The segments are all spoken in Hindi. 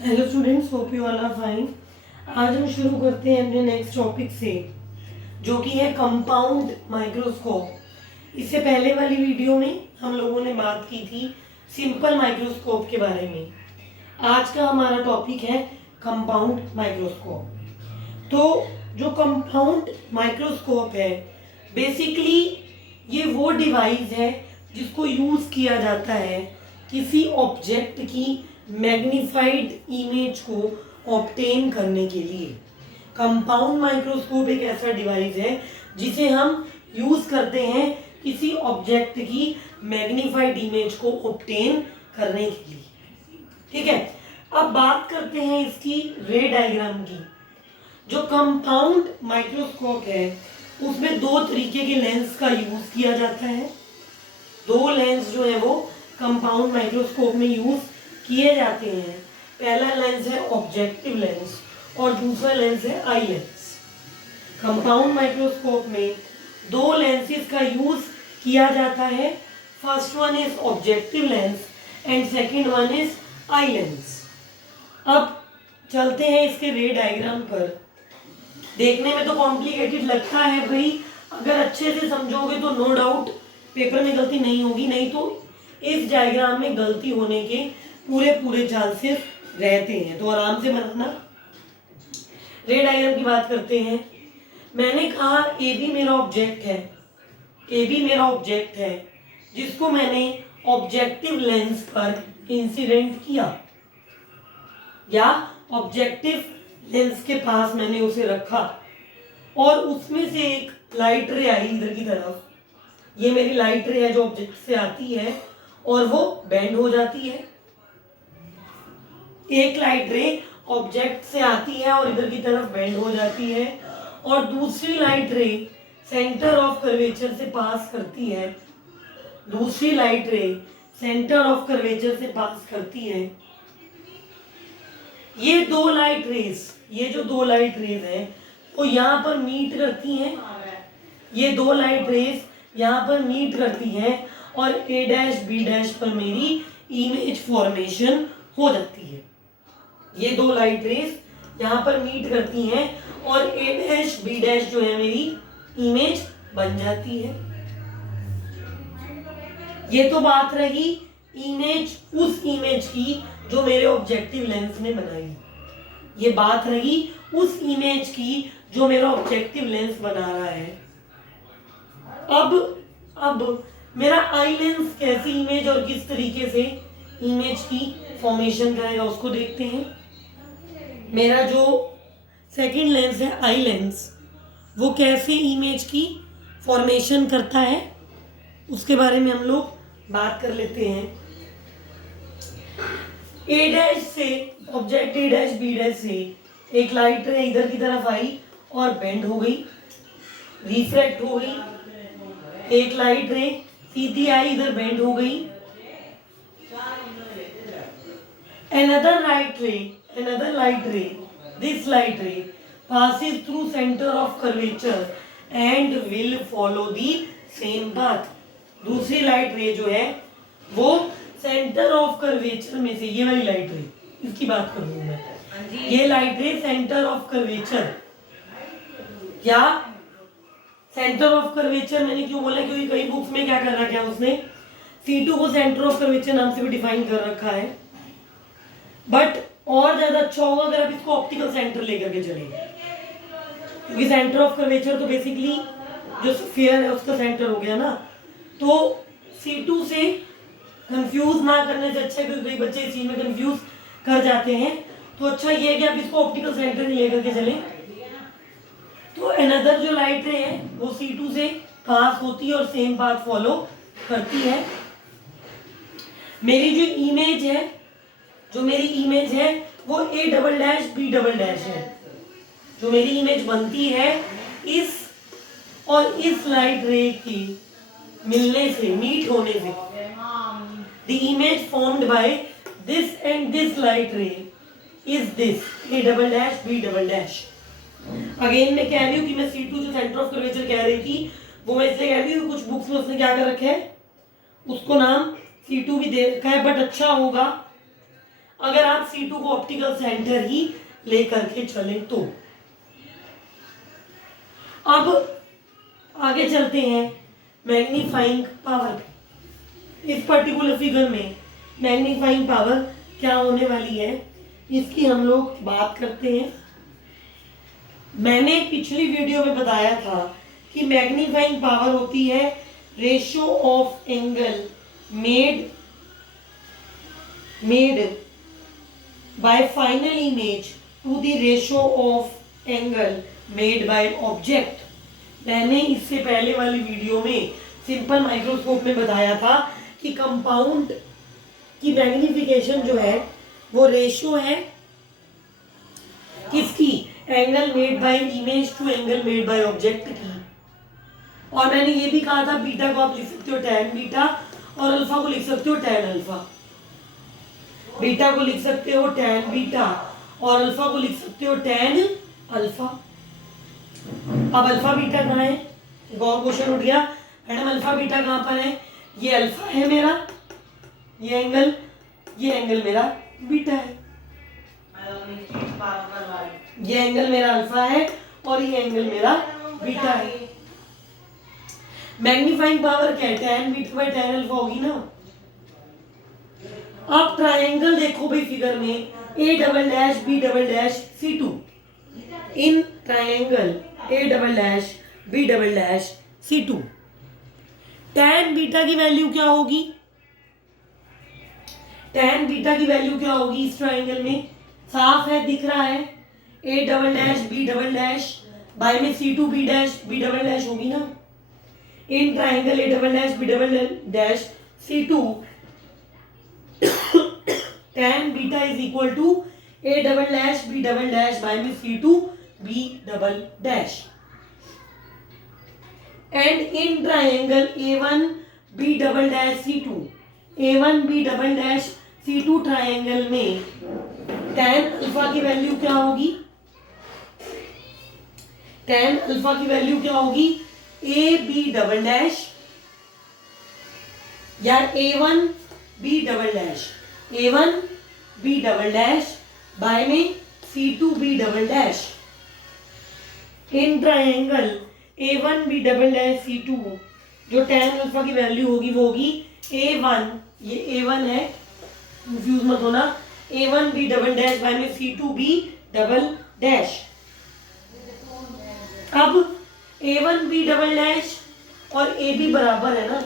Hello students, hope you all are fine. आज हम शुरू करते हैं अपने नेक्स्ट टॉपिक से, जो कि है कंपाउंड माइक्रोस्कोप। इससे पहले वाली वीडियो में हम लोगों ने बात की थी सिंपल माइक्रोस्कोप के बारे में। आज का हमारा टॉपिक है कंपाउंड माइक्रोस्कोप। तो जो कंपाउंड माइक्रोस्कोप है, बेसिकली ये वो डिवाइस है जिसको यूज़ किया जाता है किसी ऑब्जेक्ट की मैग्नीफाइड इमेज को ऑब्टेन करने के लिए। कंपाउंड माइक्रोस्कोप एक ऐसा डिवाइस है जिसे हम यूज़ करते हैं किसी ऑब्जेक्ट की मैग्नीफाइड इमेज को ऑब्टेन करने के लिए। ठीक है, अब बात करते हैं इसकी रे डायग्राम की। जो कंपाउंड माइक्रोस्कोप है उसमें दो तरीके के लेंस का यूज़ किया जाता है। दो लेंस जो है वो कंपाउंड माइक्रोस्कोप में यूज़ किए जाते हैं। पहला लेंस है ऑब्जेक्टिव लेंस और दूसरा लेंस है आई लेंस। कंपाउंड माइक्रोस्कोप में दो लेंसेज का यूज़ किया जाता है। First one is objective lens and second one is eye lens. अब चलते हैं इसके रे डायग्राम पर। देखने में तो कॉम्प्लिकेटेड लगता है भाई, अगर अच्छे से समझोगे तो नो डाउट पेपर में गलती नहीं होगी, नहीं तो इस डायग्राम में गलती होने के पूरे चांसेस रहते हैं, तो आराम से बनाना। रे डायग्राम की बात करते हैं। मैंने कहा ए बी मेरा ऑब्जेक्ट है, ए बी मेरा ऑब्जेक्ट है जिसको मैंने ऑब्जेक्टिव लेंस पर इंसिडेंट किया या ऑब्जेक्टिव लेंस के पास मैंने उसे रखा और उसमें से एक लाइट रे आई इधर की तरफ। ये मेरी लाइट रे है जो ऑब्जेक्ट से आती है और वो बेंड हो जाती है। एक लाइट रे ऑब्जेक्ट से आती है और इधर की तरफ बेंड हो जाती है और दूसरी लाइट रे सेंटर ऑफ कर्वेचर से पास करती है। दूसरी लाइट रे सेंटर ऑफ कर्वेचर से पास करती है। ये दो लाइट रेस, ये जो दो लाइट रेस है वो यहाँ पर मीट करती हैं। ये दो लाइट रेस यहाँ पर मीट करती हैं और ए डैश बी डैश पर मेरी इमेज फॉर्मेशन हो जाती है। ये दो लाइट रेस यहाँ पर मीट करती हैं और ए डैश बी डैश जो है मेरी इमेज बन जाती है। ये तो बात रही इमेज, उस इमेज की जो मेरे ऑब्जेक्टिव लेंस ने बनाई। ये बात रही उस इमेज की जो मेरा ऑब्जेक्टिव लेंस बना रहा है। अब मेरा आई लेंस कैसी इमेज और किस तरीके से इमेज की फॉर्मेशन करेगा उसको देखते हैं। मेरा जो सेकंड लेंस है आई लेंस, वो कैसे इमेज की फॉर्मेशन करता है उसके बारे में हम लोग बात कर लेते हैं। ए डैश से object A dash B dash से एक लाइट रे इधर की तरफ आई और बेंड हो गई, रिफ्रैक्ट हो गई। एक लाइट रे सीधी आई, इधर बेंड हो गई। another light ray, this light ray passes through center of curvature and will follow the same path। दूसरी लाइट रे जो है वो सेंटर ऑफ कर्वेचर में से, ये वाली लाइट रे, इसकी बात कर रही हूं मैं। ये लाइट रे सेंटर ऑफ कर्वेचर, या सेंटर ऑफ कर्वेचर मैंने क्यों बोला, क्योंकि कई बुक्स में क्या कर रखा है उसने C2 को सेंटर ऑफ कर्वेचर नाम से भी डिफाइन कर रखा है। बट और ज्यादा अच्छा होगा अगर आप इसको ऑप्टिकल सेंटर लेकर के चलें, क्योंकि सेंटर ऑफ कर्वेचर तो बेसिकली जो स्फीयर है उसका सेंटर हो गया ना। तो C2 से कंफ्यूज ना करने से अच्छा, क्योंकि कई बच्चे इस चीज में कंफ्यूज कर जाते हैं, तो अच्छा ये है कि आप इसको ऑप्टिकल सेंटर ही लेकर के चलें। तो अनदर जो लाइट रे है वो C2 से पास होती है और सेम पाथ फॉलो करती है। मेरी जो इमेज है वो A double dash B double dash है। जो मेरी इमेज बनती है इस और इस लाइट रे की मिलने से, मीट होने से, the image formed by this and this light ray is this A double dash B double dash. Again मैं कह रही हूँ कि मैं C2 जो सेंटर ऑफ कर्वेचर कह रही थी वो मैं इसलिए कह रही हूँ कुछ बुक्स में उसने क्या कर रखा है, उसको नाम C2 भी दे रखा है, बट अच्छा होगा अगर आप C2 को ऑप्टिकल सेंटर ही लेकर के चले तो। अब आगे चलते हैं मैग्नीफाइंग पावर। इस पर्टिकुलर फिगर में मैग्नीफाइंग पावर क्या होने वाली है इसकी हम लोग बात करते हैं। मैंने पिछली वीडियो में बताया था कि मैग्नीफाइंग पावर होती है ratio of angle made by final image to the ratio of angle made by object. मैंने इससे पहले वाली वीडियो में सिंपल माइक्रोस्कोप में बताया था कि कंपाउंड की मैग्नीफिकेशन जो है वो रेशियो है किसकी, angle made by image to angle made by object की। और मैंने ये भी कहा था बीटा को आप लिख सकते हो टैन बीटा और अल्फा को लिख सकते हो टैन अल्फा। बीटा को लिख सकते हो टैन बीटा और अल्फा को लिख सकते हो टैन अल्फा। अब अल्फा बीटा कहाँ है, एक और क्वेश्चन उठ गया, मैडम अल्फा बीटा कहाँ पर है, ये अल्फा है मेरा, ये एंगल मेरा बीटा है, ये एंगल मेरा अल्फा है और ये एंगल मेरा बीटा है। मैग्नीफाइंग पावर क्या है, tan beta by tan alpha होगी ना। अब ट्रायंगल देखो भाई फिगर में A double dash B double dash C2। In triangle A double dash B double dash C2 tan beta की वैल्यू क्या होगी, टैन बीटा की वैल्यू क्या होगी इस ट्रायंगल में, साफ है दिख रहा है, A double dash B double dash by में C2 B dash B double dash होगी ना। In triangle A double dash B double dash C2 tan beta is equal to A double dash B double dash by में C2 B double dash. And in triangle A1 B double dash C2 A1 B double dash C2 triangle में tan अल्फा की वैल्यू क्या होगी, tan अल्फा की वैल्यू क्या होगी, A B डबल डैश या A1 B double dash, A1 B double dash by में C2 B डबल डैश। इन triangle A1 B double dash C2 जो tan अल्फा की वैल्यू होगी वो होगी A1, ये A1 है कंफ्यूज मत होना, A1 B double dash by में C2 B डबल डैश। अब A1 B डबल डैश और AB बराबर है ना,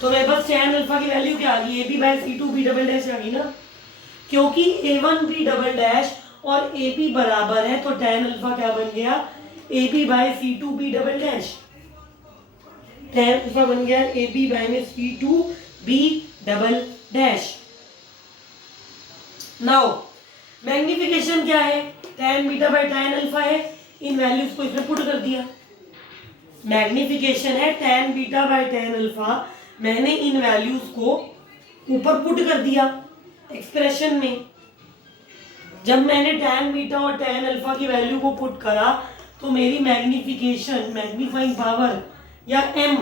तो मेरे पास tan अल्फा की वैल्यू क्या आ गई, AB by C2 B double dash आ गई ना। क्योंकि A1 B डबल डैश और AB बराबर है तो tan अल्फा क्या बन गया, AB by C2 B double dash. tan alpha बन गया AB बाय में C2 B double dash. Now magnification क्या है, tan beta by tan alpha है, इन वैल्यूज को इसमें पुट कर दिया। मैग्नीफिकेशन है tan beta by tan alpha, मैंने इन वैल्यूज को ऊपर पुट कर दिया एक्सप्रेशन में। जब मैंने tan बीटा और tan अल्फा की वैल्यू को पुट करा तो मेरी मैग्नीफिकेशन मैग्नीफाइंग पावर या m,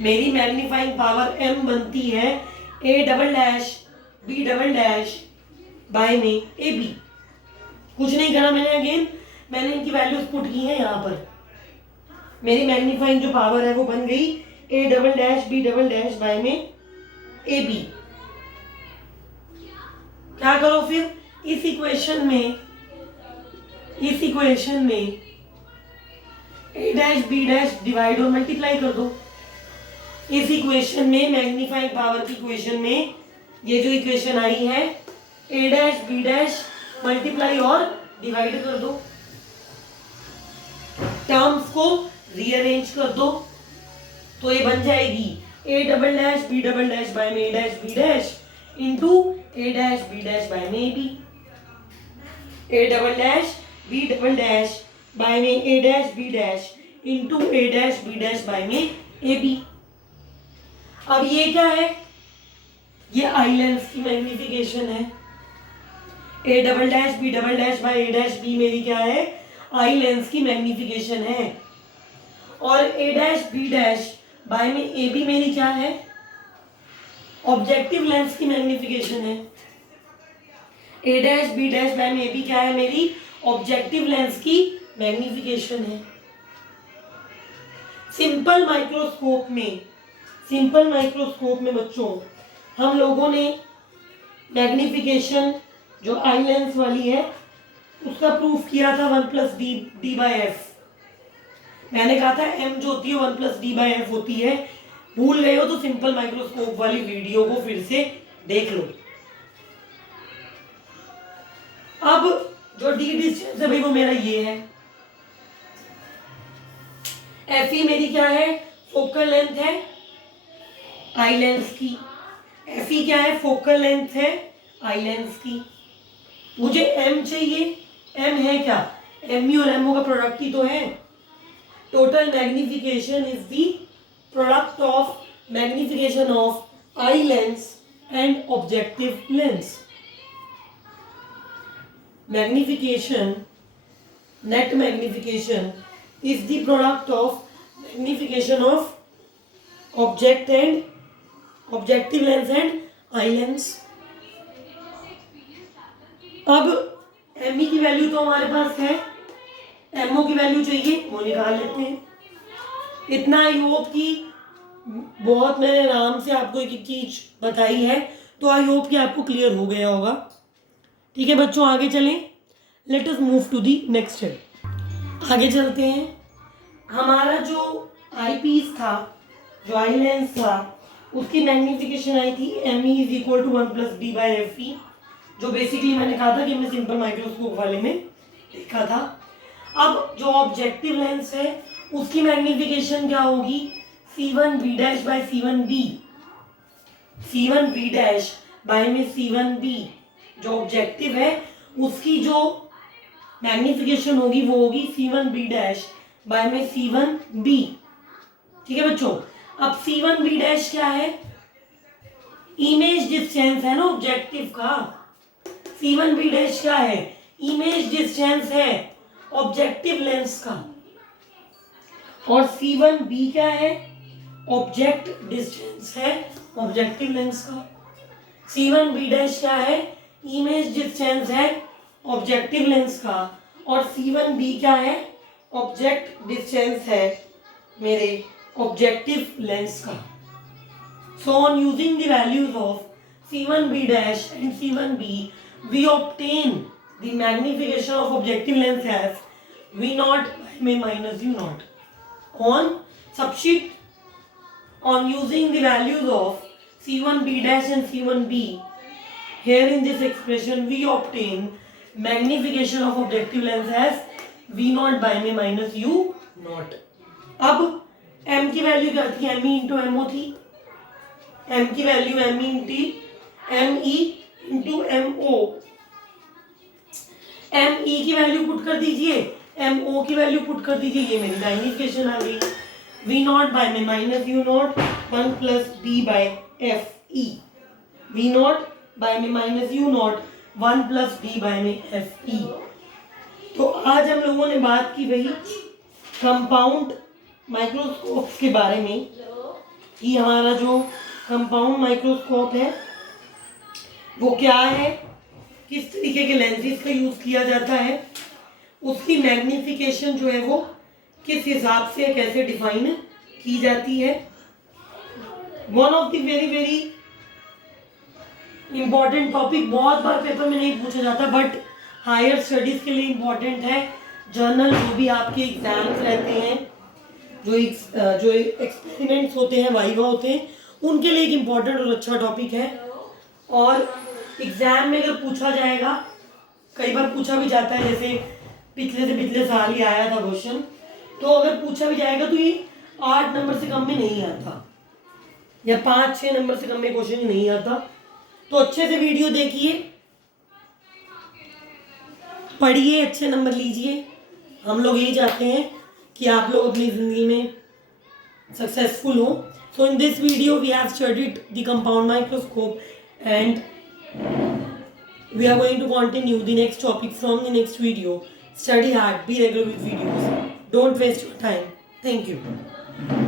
मेरी मैग्नीफाइंग पावर m बनती है A double dash B double dash by में AB। कुछ नहीं करा मैंने, अगेन मैंने इनकी वैल्यूज पुट की है यहाँ पर, मेरी मैग्नीफाइंग जो पावर है वो बन गई A double dash B double dash by में AB। क्या करो फिर इस इक्वेशन में A dash B dash divide और मल्टीप्लाई कर दो। इस इक्वेशन में मैग्नीफाइंग पावर की इक्वेशन में ये जो इक्वेशन आई है A dash B dash multiply और डिवाइड कर दो, टर्म्स को रीअरेंज कर दो तो ये बन जाएगी A double dash B double dash by में A dash B dash into A dash B dash by में AB। A double dash B double dash by में A dash B dash into A dash B dash by में AB। अब ये क्या है, ये आई लेंस की मैग्नीफिकेशन है। A double dash B double dash bye A dash B मेरी क्या है, आई लेंस की मैग्नीफिकेशन है। और A dash B dash by में AB मेरी क्या है, ऑब्जेक्टिव लेंस की मैग्निफिकेशन है। ए डैश बी डैश बाय में भी क्या है, मेरी ऑब्जेक्टिव लेंस की मैग्निफिकेशन है। सिंपल माइक्रोस्कोप में बच्चों हम लोगों ने मैग्निफिकेशन जो आई लेंस वाली है उसका प्रूफ किया था 1+d/f। मैंने कहा था m जो होती है 1+d/f होती है। भूल गए हो तो सिंपल माइक्रोस्कोप वाली वीडियो को फिर से देख लो। अब जो डी डिस्टेंस है भाई वो मेरा ये है। एफ ई मेरी क्या है, फोकल लेंथ है आई लेंस की। एफ ई क्या है, फोकल लेंथ है आई लेंस की। मुझे एम चाहिए, एम है क्या, एम यू और एम ओ का प्रोडक्ट ही तो है। Total magnification is the product of magnification of eye lens and objective lens. Magnification, net magnification is the product of magnification of objective lens and eye lens। अब एम की वैल्यू तो हमारे पास है, एमओ की वैल्यू चाहिए वो निकाल लेते हैं। इतना आई होप कि बहुत मैंने आराम से आपको एक एक चीज बताई है, तो आई होप कि आपको क्लियर हो गया होगा। ठीक है बच्चों, आगे चलें। Let us move to the next step. आगे चलते हैं। हमारा जो आई पीस था, जो आई लेंस था, उसकी मैग्निफिकेशन आई थी M E is equal to 1+d/f E, जो बेसिकली मैंने कहा था कि मैं सिंपल माइक्रोस्कोप वाले में देखा था। अब जो ऑब्जेक्टिव लेंस है उसकी मैग्निफिकेशन क्या होगी, C1b/C1b। C1b/ में C1b जो ऑब्जेक्टिव है उसकी जो मैग्निफिकेशन होगी वो होगी C1b' में C1b। ठीक है बच्चों। अब C1b' क्या है, इमेज डिस्टेंस है ना ऑब्जेक्टिव का। C1b' क्या है, इमेज डिस्टेंस है ऑब्जेक्टिव लेंस का। और C1b क्या है, ऑब्जेक्ट डिस्टेंस है ऑब्जेक्टिव लेंस का। C1b' क्या है, इमेज डिस्टेंस है ऑब्जेक्टिव लेंस का। और C1b क्या है, ऑब्जेक्ट डिस्टेंस है मेरे ऑब्जेक्टिव लेंस का। So on using the values of C1b' and C1b we obtain the magnification of objective lens as V0 minus U0. On substitute on using the values of C1b' and C1b here in this expression we obtain magnification of objective lens as V0 minus U0. अब m की वैल्यू क्या थी, m E into M O थी। m की वैल्यू m E into M O. M E की वैल्यू पुट कर दीजिए, एम ओ की वैल्यू पुट कर दीजिए, ये मेरी मैग्निफिकेशन आ गई। V0 में माइनस U0 1+d/f ई। V0 में माइनस U0 1+d/f ई। तो आज हम लोगों ने बात की वही कंपाउंड माइक्रोस्कोप के बारे में कि हमारा जो कंपाउंड माइक्रोस्कोप है वो क्या है, किस तरीके के लेंसेज का यूज़ किया जाता है, उसकी मैग्निफिकेशन जो है वो किस हिसाब से कैसे डिफाइन की जाती है। One of the very very important topic, बहुत बार पेपर में नहीं पूछा जाता बट हायर स्टडीज़ के लिए इम्पॉर्टेंट है। जर्नल जो भी आपके एग्जाम्स रहते हैं, जो एक्सपेरिमेंट्स होते हैं, वाइवा होते हैं, उनके लिए एक इम्पॉर्टेंट और अच्छा टॉपिक है। और एग्ज़ाम में अगर पूछा जाएगा, कई बार पूछा भी जाता है, जैसे पिछले साल ही आया था क्वेश्चन, तो अगर पूछा भी जाएगा तो ये 8 नंबर से कम में नहीं आता या 5-6 नंबर से कम में क्वेश्चन नहीं आता। तो अच्छे से वीडियो देखिए, पढ़िए, अच्छे नंबर लीजिए। हम लोग यही चाहते हैं कि आप लोग अपनी ज़िंदगी में सक्सेसफुल हो। So in this video we have studied the compound microscope and we are going to continue the next topic from the next video. Study hard, be regular with videos, don't waste your time. Thank you.